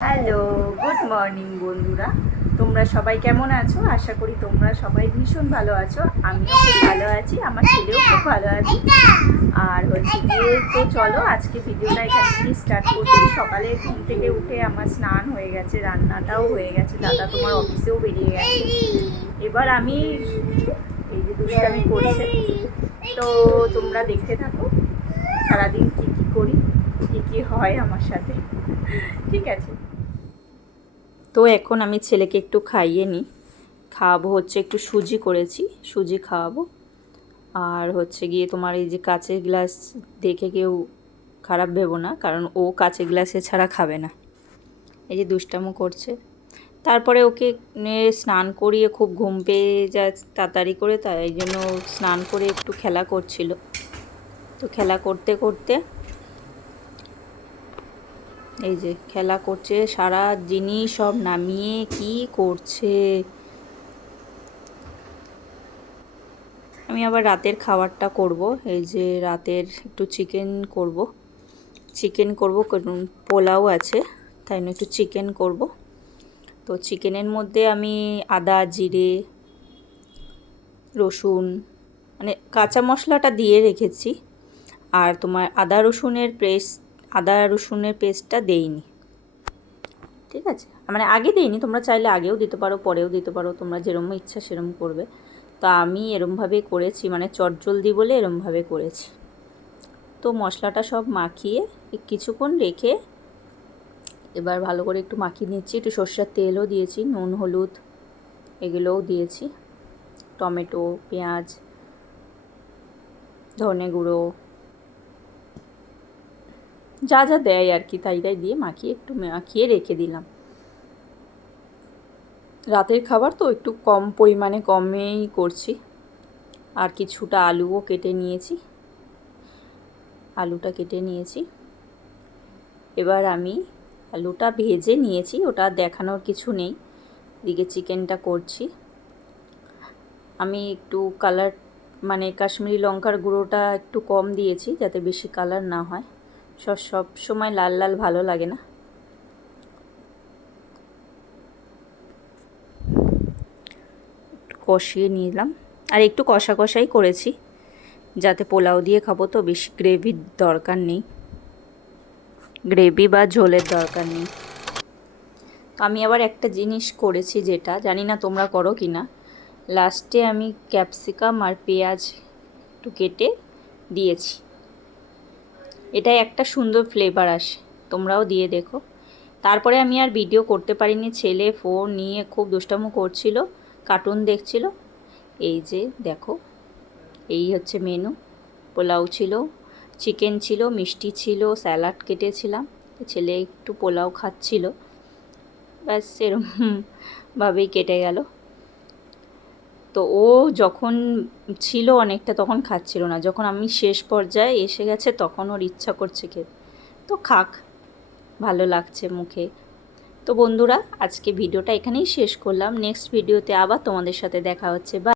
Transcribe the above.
Hello, good morning বন্ধুরা। তোমরা সবাই কেমন আছো? আশা করি তোমরা সবাই ভীষণ ভালো আছো। আমিও খুব ভালো আছি, আমার ছেলেও খুব ভালো আছে। আর হচ্ছে গিয়ে তো চলো আজকে ভিডিওটা এখান থেকে স্টার্ট করছি। সকালে ঘুম থেকে উঠে আমার স্নান হয়ে গেছে, রান্নাটাও হয়ে গেছে, দাদা তোমার অফিসেও বেরিয়ে গেছে। এবার আমি এই যে দুষ্টামি করছে, তো তোমরা দেখতে থাকো সারাদিন কী কী করি, কী কী হয় আমার সাথে। ঠিক আছে, তো এখন আমি ছেলেকে একটু খাইয়ে নিই। খাওয়াবো হচ্ছে একটু সুজি করেছি, সুজি খাওয়াবো। আর হচ্ছে গিয়ে তোমার এই যে কাঁচের গ্লাস দেখে কেউ খারাপ ভেবো না, কারণ ও কাঁচের গ্লাসে ছাড়া খাবে না। এই যে দুষ্টামো করছে। তারপরে ওকে স্নান করিয়ে খুব ঘুম পেয়ে যায় তাড়াতাড়ি করে, তাই এই জন্য স্নান করে একটু খেলা করছিল। তো খেলা করতে করতে এই যে খেলা করছে, সারা জিনিস সব নামিয়ে কি করছে। আমি আবার রাতের খাবারটা করব। এই যে রাতের একটু চিকেন করব, কারণ পোলাও আছে, তাই জন্য একটু চিকেন করব। তো চিকেনের মধ্যে আমি আদা জিরে রসুন মানে কাঁচা মশলাটা দিয়ে রেখেছি, আর তোমার আদা রসুনের পেস্টটা দেইনি। ঠিক আছে, মানে আগে দিইনি, তোমরা চাইলে আগেও দিতে পারো পরেও দিতে পারো, তোমরা যেরকম ইচ্ছা সেরকম করবে। তো আমি এরমভাবেই করেছি, মানে চটজলদি বলে এরমভাবে করেছি। তো মশলাটা সব মাখিয়ে কিছুক্ষণ রেখে এবার ভালো করে একটু মাখিয়ে নিচ্ছি। একটু সর্ষের তেলও দিয়েছি, নুন হলুদ এগুলোও দিয়েছি, টমেটো পেঁয়াজ ধনে গুঁড়ো যা যা দেয় আর কি, তাই দিয়ে মাখিয়ে রেখে দিলাম। রাতের খাবার তো একটু কম পরিমাণে কমেই করছি। আর কিছুটা আলুটা কেটে নিয়েছি। এবার আমি আলুটা ভেজে নিয়েছি, ওটা দেখানোর কিছু নেই। এদিকে চিকেনটা করছি। আমি একটু কালার মানে কাশ্মীরি লঙ্কার গুঁড়োটা একটু কম দিয়েছি, যাতে বেশি কালার না হয়। সব সময় লাল লাল ভালো লাগে না। কষিয়ে নিলাম, আর একটু কষাই করেছি, যাতে পোলাও দিয়ে খাবো, তো বেশি গ্রেভির দরকার নেই, গ্রেভি বা ঝোলের দরকার নেই। তো আমি আবার একটা জিনিস করেছি, যেটা জানি না তোমরা করো কি না, লাস্টে আমি ক্যাপসিকাম আর পেঁয়াজ একটু কেটে দিয়েছি। এটাই একটা সুন্দর ফ্লেভার আসে, তোমরাও দিয়ে দেখো। তারপরে আমি আর ভিডিও করতে পারিনি, ছেলে ফোন নিয়ে খুব দুষ্টামো করছিল, কার্টুন দেখছিল। এই যে দেখো, এই হচ্ছে মেনু। পোলাও ছিল, চিকেন ছিল, মিষ্টি ছিল, স্যালাড কেটেছিলাম। ছেলে একটু পোলাও খাচ্ছিল, ব্যাস এরকমভাবেই কেটে গেল। তো ও যখন ছিল অনেকটা তখন খাচ্ছিল না, যখন আমি শেষ পর্যায়ে এসে গেছে তখন ওর ইচ্ছা করছে খেতে। তো খাক, ভালো লাগছে মুখে। তো বন্ধুরা, আজকে ভিডিওটা এখানেই শেষ করলাম। নেক্সট ভিডিওতে আবার তোমাদের সাথে দেখা হচ্ছে। বাই।